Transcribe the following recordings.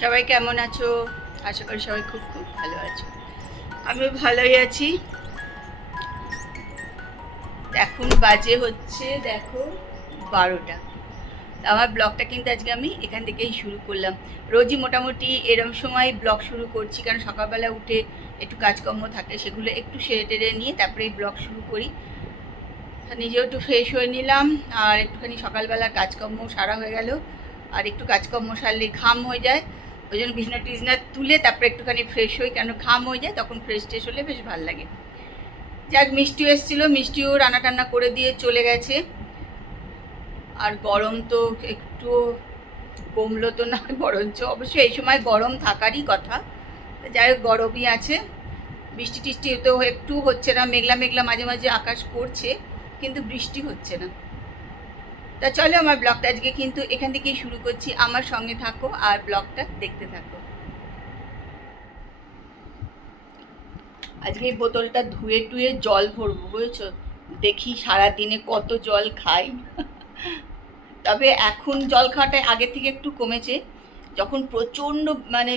সবাই কেমন আছো? আশা করি সবাই খুব খুব ভালো আছো। আমি ভালোই আছি। এখন বাজে হচ্ছে দেখো 12টা। আমার ব্লগটা কিন্তু আজকে আমি এখান থেকেই শুরু করলাম। রোজই মোটামুটি এরম সময় ব্লগ শুরু করছি, কারণ সকালবেলা উঠে একটু কাজকর্ম থাকে, সেগুলো একটু সেরে টেরে নিয়ে তারপরে এই ব্লগ শুরু করি। নিজেও একটু ফ্রেশ হয়ে নিলাম, আর একটুখানি সকালবেলার কাজকর্ম সারা হয়ে গেল। আর একটু কাজকর্ম সারলে ঘাম হয়ে যায়, ওই জন্য বিছনা টিছনা তুলে তারপরে একটুখানি ফ্রেশ হই, কেন ঘাম হয়ে যায়, তখন ফ্রেশ ট্রেশ হলে বেশ ভালো লাগে। যাক, মিষ্টিও এসেছিলো, মিষ্টিও রান্না টান্না করে দিয়ে চলে গেছে। আর গরম তো একটু কমলো তো না, বরঞ্চ অবশ্যই এই সময় গরম থাকারই কথা। যাই হোক, গরমই আছে। বৃষ্টি টিষ্টি তো একটু হচ্ছে না, মেঘলা মেঘলা মাঝে মাঝে আকাশ করছে, কিন্তু বৃষ্টি হচ্ছে না। তা চলো, আমার ব্লগটা আজকে কিন্তু এখান থেকেই শুরু করছি। আমার সঙ্গে থাকো আর ব্লগটা দেখতে থাকো। আজকে এই বোতলটা ধুয়ে টুয়ে জল ভরবো, বুঝেছো? দেখি সারা দিনে কত জল খাই। তবে এখন জল খাওয়াটা আগের থেকে একটু কমেছে। যখন প্রচণ্ড মানে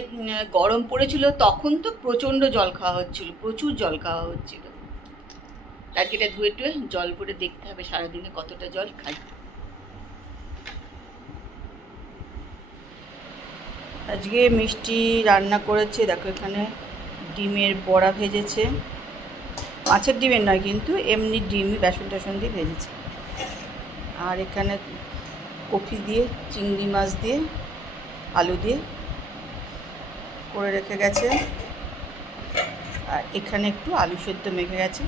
গরম পড়েছিল, তখন তো প্রচণ্ড জল খাওয়া হচ্ছিল, প্রচুর জল খাওয়া হচ্ছিল। তাকে এটা ধুয়ে টুয়ে জল ভরে দেখতে হবে সারাদিনে কতটা জল খাই। আজকে মিষ্টি রান্না করেছে, দেখো এখানে ডিমের বড়া ভেজেছে। মাছের ডিমের নয়, কিন্তু এমনি ডিমই বেসন টেসন দিয়ে ভেজেছে। আর এখানে কফি দিয়ে, চিংড়ি মাছ দিয়ে, আলু দিয়ে করে রেখে গেছে। আর এখানে একটু আলু সেদ্ধ মেখে গেছে।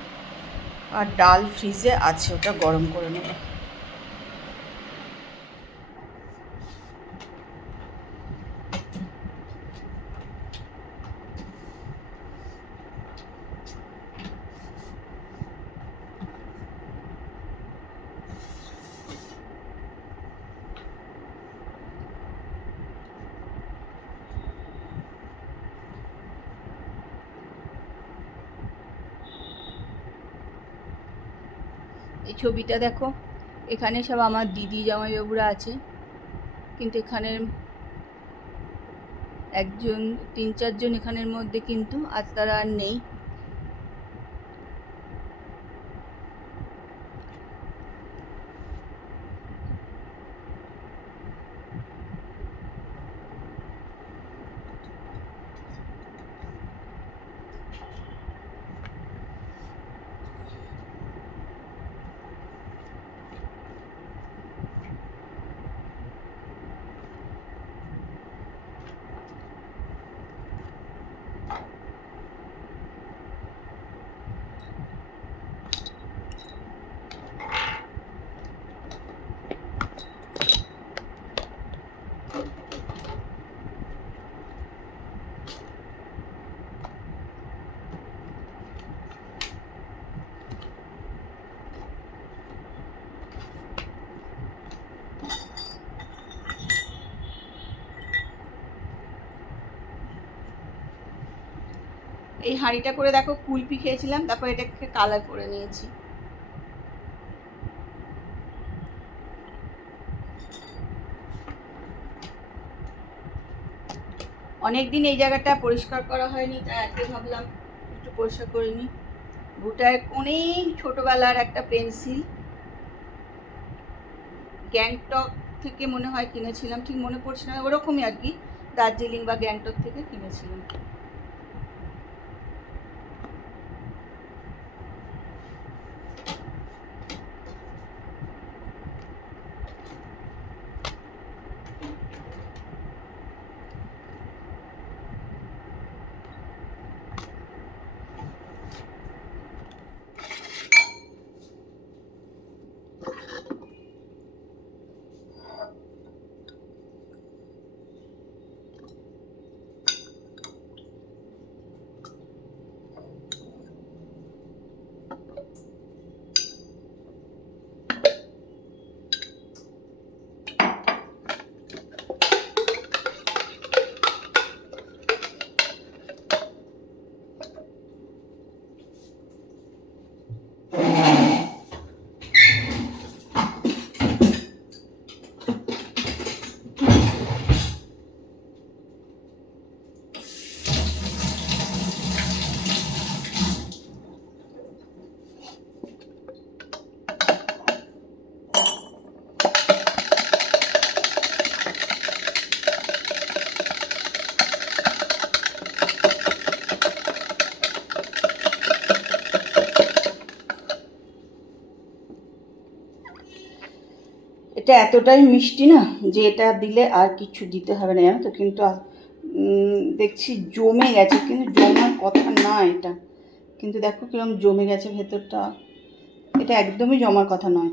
আর ডাল ফ্রিজে আছে, ওটা গরম করে নেব। এই ছবিটা দেখো, এখানে সব আমার দিদি জামাইবাবুরা আছে, কিন্তু এখানে একজন, 3-4 জন এখানের মধ্যে কিন্তু আজ তারা আর নেই। এই হাঁড়িটা করে দেখো, কুলপি খেয়েছিলাম, তারপর এটাকে কালার করে নিয়েছি। অনেকদিন এই জায়গাটা পরিষ্কার করা হয়নি, তাই আজকে ভাবলাম একটু পরিষ্কার করে নিই। ভুটার অনেক ছোটোবেলার একটা পেন্সিল, গ্যাংটক থেকে মনে হয় কিনেছিলাম, ঠিক মনে পড়ছে না, ওরকমই আর কি, দার্জিলিং বা গ্যাংটক থেকে কিনেছিলাম। এটা এতটাই মিষ্টি না যে এটা দিলে আর কিছু দিতে হবে না, জানো তো। কিন্তু দেখছি জমে গেছে, কিন্তু জমার কথা না এটা, কিন্তু দেখো কিরকম জমে গেছে ভেতরটা। এটা একদমই জমার কথা নয়।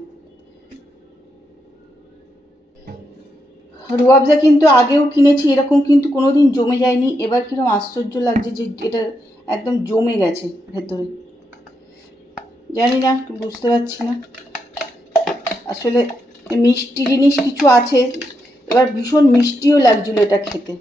রুয়াবজা কিন্তু আগেও কিনেছি, এরকম কিন্তু কোনো দিন জমে যায়নি। এবার কিরকম আশ্চর্য লাগছে যে এটা একদম জমে গেছে ভেতরে। জানি না, বুঝতে পারছি না আসলে মিষ্টি জিনিস কিছু আছে। এবার ভীষণ মিষ্টিও লাগছিল এটা খেতে।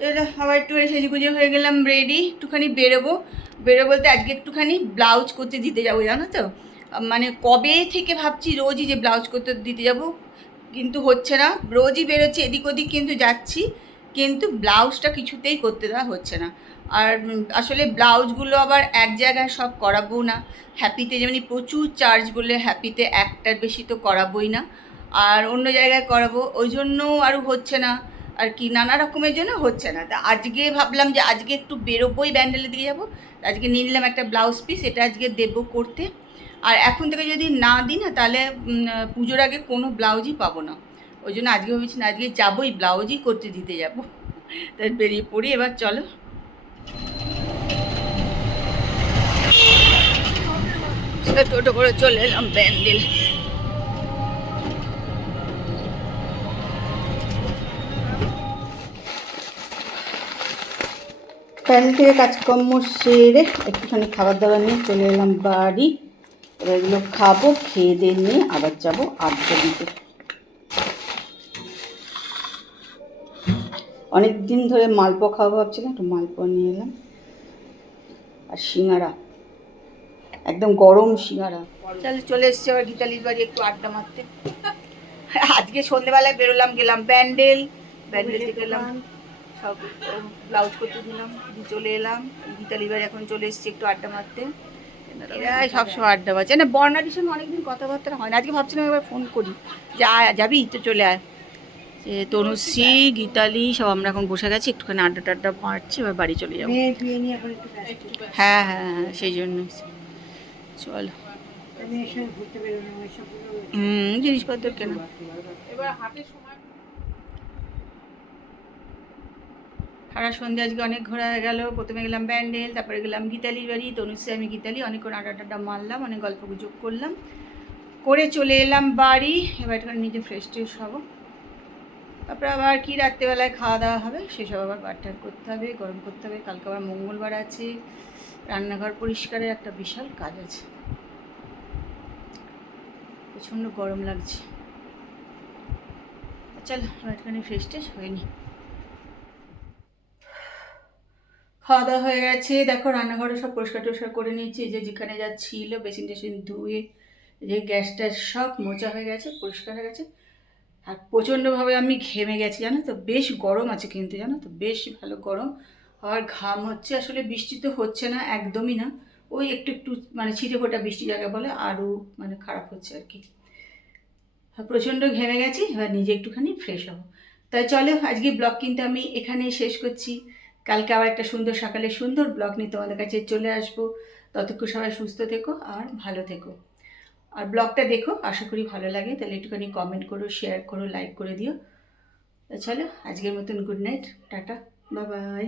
চলো আবার একটু সেজেগুজে হয়ে গেলাম, রেডি, একটুখানি বেরোবো। বলতে আজকে একটুখানি ব্লাউজ করতে দিতে যাবো, জানো তো। মানে কবে থেকে ভাবছি রোজই যে ব্লাউজ করতে দিতে যাব, কিন্তু হচ্ছে না। রোজই বেরোচ্ছি এদিক ওদিক, কিন্তু যাচ্ছি, কিন্তু ব্লাউজটা কিছুতেই করতে দেওয়া হচ্ছে না। আর আসলে ব্লাউজগুলো আবার এক জায়গায় সব করাবো না। হ্যাপিতে যেমনি প্রচুর চার্জ বলে হ্যাপিতে একটার বেশি তো করাবোই না, আর অন্য জায়গায় করাবো, ওই জন্য আরও হচ্ছে না আর কি, নানা রকমের জন্য হচ্ছে না। তা আজকে ভাবলাম যে আজকে একটু বেরোবোই, ব্যান্ডেলের দিকে যাবো। আজকে নিয়ে নিলাম একটা ব্লাউজ পিস, এটা আজকে দেবো করতে। আর এখন থেকে যদি না দিই না, তাহলে পুজোর আগে কোনো ব্লাউজই পাবো না। ওই জন্য আজকে ভেবেছি না, আজকে যাবোই, ব্লাউজই করতে দিতে যাবো। তাই বেরিয়ে পড়ি এবার, চলো। টোটো করে চলে এলাম ব্যান্ডেল। প্যান্ডেল থেকে কাজকর্ম সেরে একটুখানি খাবার দাবার নিয়ে চলে এলাম বাড়ি। এবার এগুলো খাবো, খেয়ে দিয়ে নিয়ে আবার যাবো আড্ডা দিতে। অনেক দিন ধরে মালপোয়া খাওয়া ভাবছিলাম, একটু মালপোয়া নিয়ে এলাম, আর সিঙ্গারা, একদম গরম সিঙ্গারা। চলে এসছি আবার গীতালির বাড়ি একটু আড্ডা মারতে। আজকে সন্ধ্যেবেলায় বেরোলাম, গেলাম ব্যান্ডেল থেকে গেলাম, সব ব্লাউজ করতে দিলাম, চলে এলাম গীতালির বাড়ি। এখন চলে এসছি একটু আড্ডা মারতে। এরাই সবসময় আড্ডা মারছে না, বর্ণাটির সঙ্গে অনেকদিন কথাবার্তা হয় না। আজকে ভাবছিলাম এবার ফোন করি যে যাবি তো, চলে আয়। যে তনুশ্রী, গীতালি সব আমরা এখন বসে গেছি, একটুখানি আড্ডা টাড্ডা মারছি, এবার বাড়ি চলে যাবো। হ্যাঁ হ্যাঁ হ্যাঁ, সেই জন্য চলো। জিনিসপত্র কেনা। সারা সন্ধ্যে আজকে অনেক ঘোরা হয়ে গেল। প্রথমে গেলাম ব্যান্ডেল, তারপরে গেলাম গীতালির বাড়ি, তনুশ্রী আমি গীতালি অনেকক্ষণ আড্ডা টাড্ডা মারলাম, অনেক গল্প গুজব করলাম, করে চলে এলাম বাড়ি। এবার একটুখানি নিজে ফ্রেশ ট্রেশ হবো, তারপরে আবার কি রাত্রেবেলায় খাওয়া দাওয়া হবে সেসব আবার বাট্টার করতে হবে, গরম করতে হবে। কালকে আবার মঙ্গলবার আছে, রান্নাঘর পরিষ্কারের একটা বিশাল কাজ আছে। প্রচণ্ড গরম লাগছে। চল একটুখানি ফ্রেশ ট্রেশ হয়ে নি। খাওয়া দাওয়া হয়ে গেছে, দেখো রান্নাঘরে সব পরিষ্কার টরিষ্কার করে নিয়েছি। যে যেখানে যা ছিল বেসিন টেসিন ধুয়ে, যে গ্যাস ট্যাস সব মোচা হয়ে গেছে, পরিষ্কার হয়ে গেছে। আর প্রচণ্ডভাবে আমি ঘেমে গেছি, জানো তো। বেশ গরম আছে কিন্তু, জানো তো, বেশ ভালো গরম। আর ঘাম হচ্ছে, আসলে বৃষ্টি তো হচ্ছে না, একদমই না। ওই একটু একটু মানে ছিটে ফোটা বৃষ্টি যাকে বলে, আরও মানে খারাপ হচ্ছে আর কি। প্রচণ্ড ঘেমে গেছি, এবার নিজে একটুখানি ফ্রেশ হবো। তাই চলো আজকে ব্লগ কিন্তু আমি এখানেই শেষ করছি। কালকে আবার একটা সুন্দর সকালে সুন্দর ব্লগ নিয়ে তোমাদের কাছে চলে আসবো। ততক্ষণ সবাই সুস্থ থেকো আর ভালো থেকো। আর ব্লগটা দেখো, আশা করি ভালো লাগে, তাহলে একটুখানি কমেন্ট করো, শেয়ার করো, লাইক করে দিও। চলো আজকের মতন good night, tata, bye bye.